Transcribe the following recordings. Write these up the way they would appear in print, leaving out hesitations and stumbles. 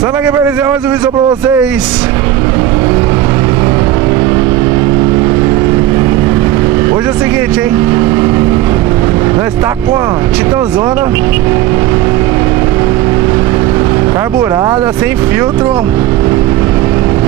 Começando aqui para iniciar mais um vídeo pra vocês. Hoje é o seguinte, hein? Nós tá com a Titanzona carburada, sem filtro,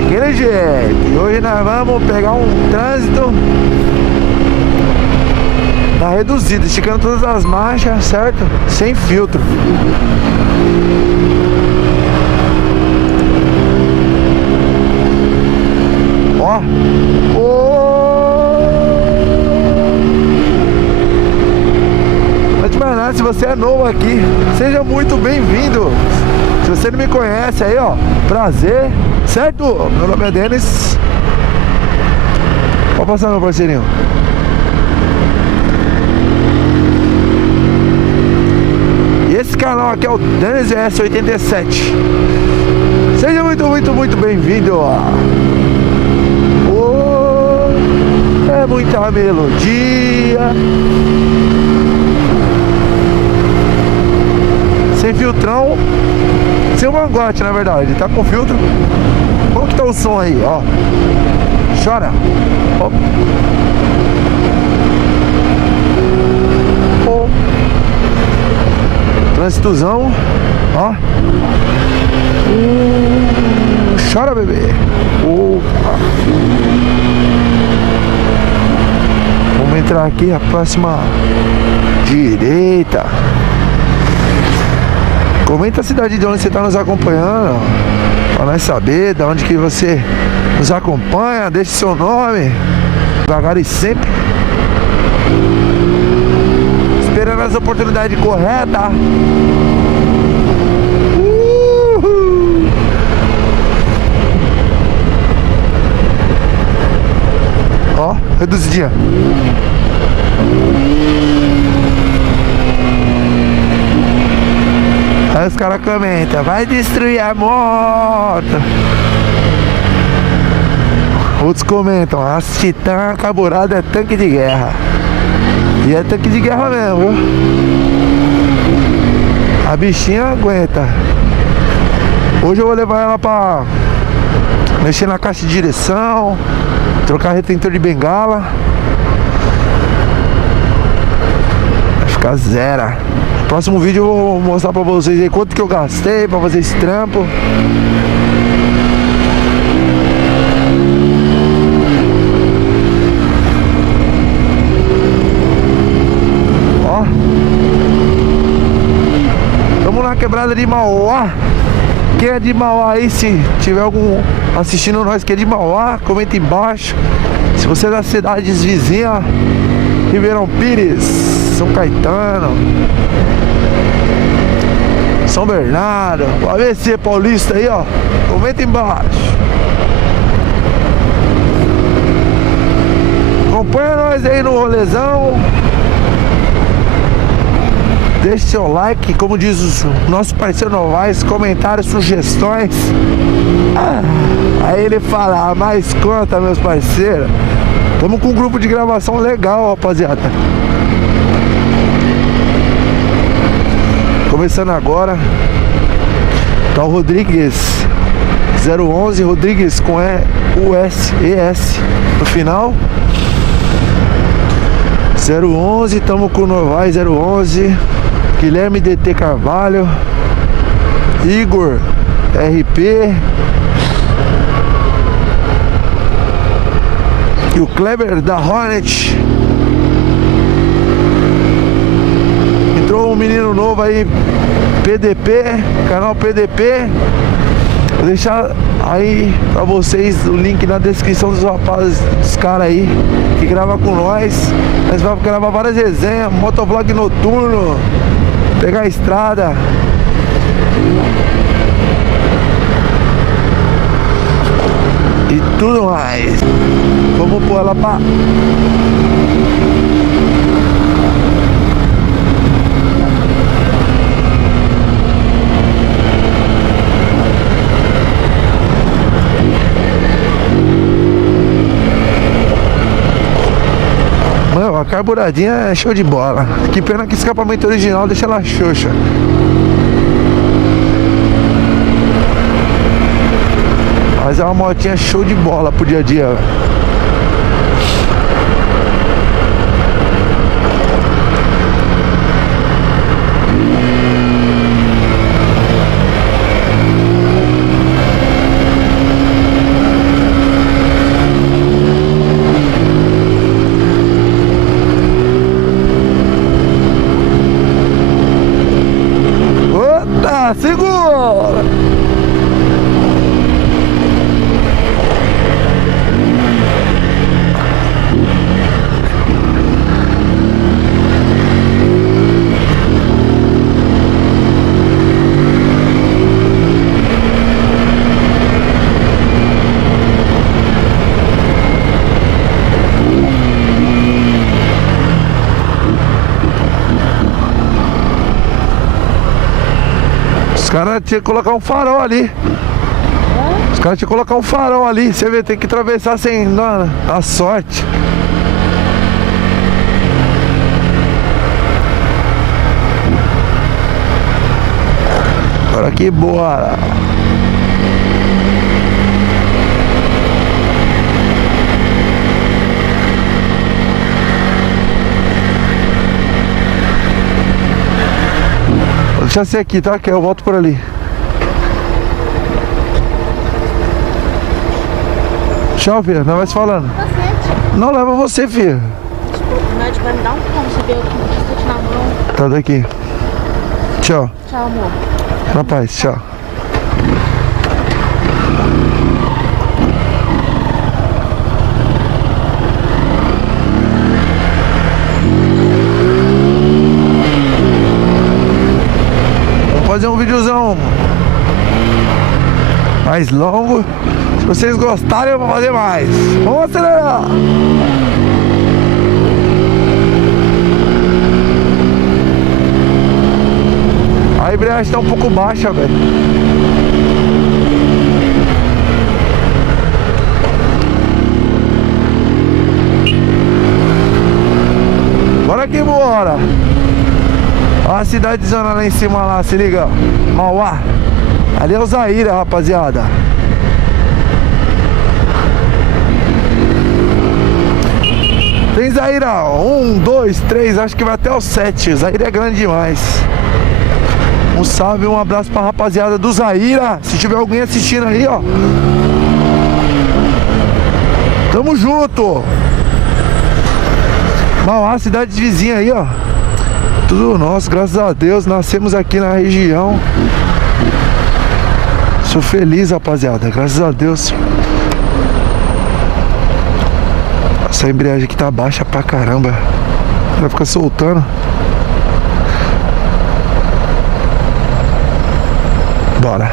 daquele jeito. E hoje nós vamos pegar um trânsito tá reduzido, esticando todas as marchas, certo? Sem filtro. Ó. Antes de mais nada, se você é novo aqui, seja muito bem-vindo. Se você não me conhece aí, ó, prazer, certo? Meu nome é Denis. Pode passar, meu parceirinho. E esse canal aqui é o Denis S87. Seja muito bem-vindo. É muita melodia, sem filtrão, sem mangote, na verdade. Tá com filtro. Como que tá o som aí, ó? Chora. Ó. Ó. Transituzão, ó. Chora, bebê. Opa. Vamos entrar aqui, a próxima direita. Comenta a cidade de onde você está nos acompanhando, para nós saber de onde que você nos acompanha. Deixe seu nome, devagar e sempre, esperando as oportunidades corretas. Ó, reduzidinha. Aí os caras comentam: vai destruir a moto. Outros comentam: as Titan carburada é tanque de guerra. E é tanque de guerra mesmo, viu? A bichinha aguenta. Hoje eu vou levar ela pra mexer na caixa de direção, trocar retentor de bengala. Vai ficar zero. Próximo vídeo eu vou mostrar pra vocês aí quanto que eu gastei pra fazer esse trampo. Ó. Vamos na quebrada de Mauá. Quem é de Mauá aí, se tiver algum assistindo nós que é de Mauá, comenta embaixo. Se você é das cidades vizinhas, Ribeirão Pires, São Caetano, São Bernardo, o ABC Paulista aí, ó, comenta embaixo. Acompanha nós aí no rolezão. Deixe seu like, como diz o nosso parceiro Novaes, comentários, sugestões. Aí ele fala: mais conta, meus parceiros. Estamos com um grupo de gravação legal, rapaziada. Começando agora. Tá o Rodrigues 011, Rodrigues com ES no final. 011, estamos com o Novaes 011. Guilherme DT Carvalho, Igor RP e o Kleber da Hornet. Entrou um menino novo aí, PDP, canal PDP. Vou deixar aí pra vocês o link na descrição dos rapazes, dos caras aí que grava com nós. Nós vamos gravar várias resenhas, motovlog noturno, pegar a estrada. E tudo mais. Vamos pôr ela pra... Mano, a carburadinha é show de bola. Que pena que escapamento original deixa ela xoxa. Mas é uma motinha show de bola pro dia a dia, velho. Segura! Os caras tinham que colocar um farol ali. Os caras tinham que colocar um farol ali. Você vê, tem que atravessar sem dar a sorte. Agora que bora. Deixa ser aqui, tá? Que eu volto por ali. Tchau, filha. Nós vai se falando. Não, leva você, filha. O médico vai me dar um pão, você vê o que na mão. Tá daqui. Tchau. Tchau, amor. Na paz, tchau. Fazer um videozão mais longo. Se vocês gostarem, eu vou fazer mais. Vamos acelerar. A embreagem tá um pouco baixa, velho. Bora que bora. Olha a cidade zona lá em cima lá, se liga. Mauá. Ali é o Zaira, rapaziada. Tem Zaira, 1, 2, 3, acho que vai até o 7. Zaira é grande demais. Um salve, um abraço pra rapaziada do Zaira. Se tiver alguém assistindo aí, ó, tamo junto. Mauá, cidade vizinha aí, ó. Tudo nosso, graças a Deus. Nascemos aqui na região. Sou feliz, rapaziada, graças a Deus. Essa embreagem aqui tá baixa pra caramba. Vai ficar soltando. Bora.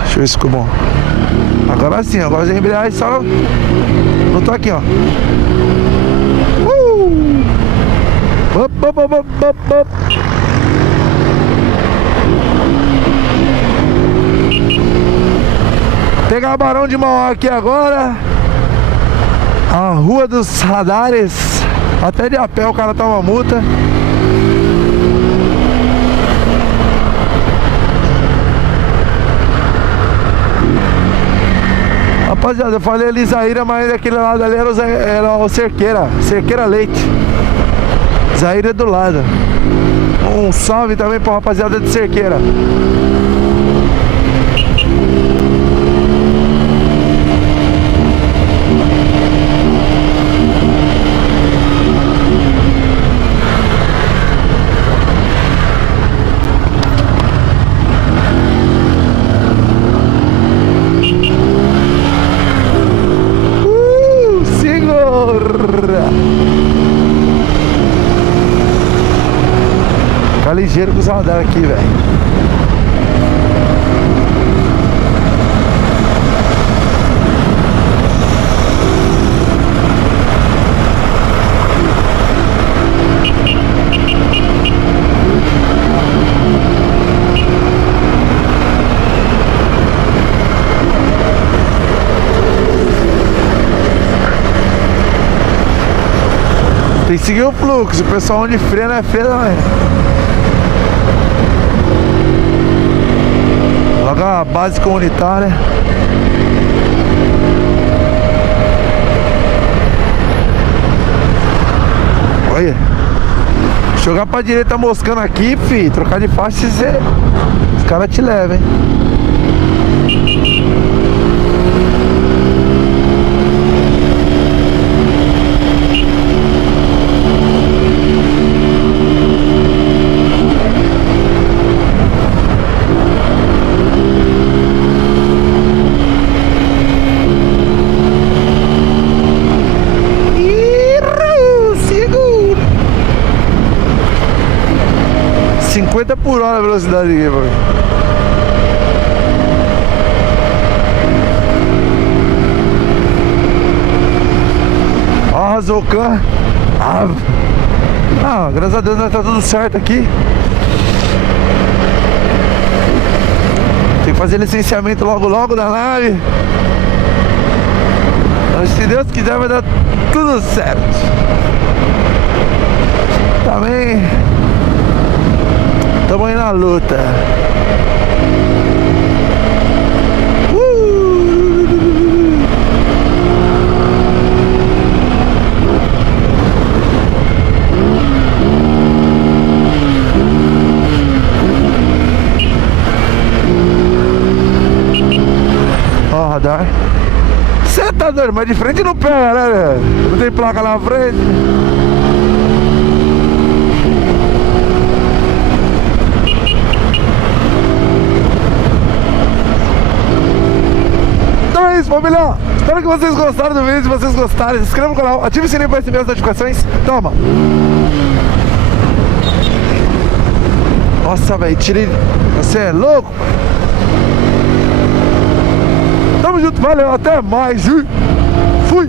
Deixa eu ver se ficou bom. Agora sim, agora a embreagem só não tô aqui, ó. Up, up, up, up, up, up. Pegar Barão de Mauá aqui agora. A Rua dos Radares. Até de a pé o cara toma multa. Rapaziada, eu falei ali Zaira, mas daquele lado ali era o Cerqueira. Cerqueira Leite. Zaira é do lado. Um salve também pra rapaziada de Cerqueira. Tá ligeiro com os radares aqui, velho. Tem que seguir o fluxo, o pessoal onde frena é frena, né? da base comunitária. Olha. Jogar pra direita moscando aqui, fi. Trocar de faixa, os caras te levam, hein? Segura. 50 por hora a velocidade aqui, mano. Arrasou o clã. Graças a Deus tá tudo certo aqui. Tem que fazer licenciamento logo da nave. Mas se Deus quiser vai dar tudo certo. Também estamos aí na luta. Ó, radar. Você tá doido, mas de frente não pega, né, velho? Não tem placa lá na frente. Então é isso, família. Espero que vocês gostaram do vídeo. Se vocês gostarem, se inscreva no canal, ative o sininho para receber as notificações. Toma. Nossa, velho, tirei. Você é louco? Tamo junto, valeu, até mais. Fui.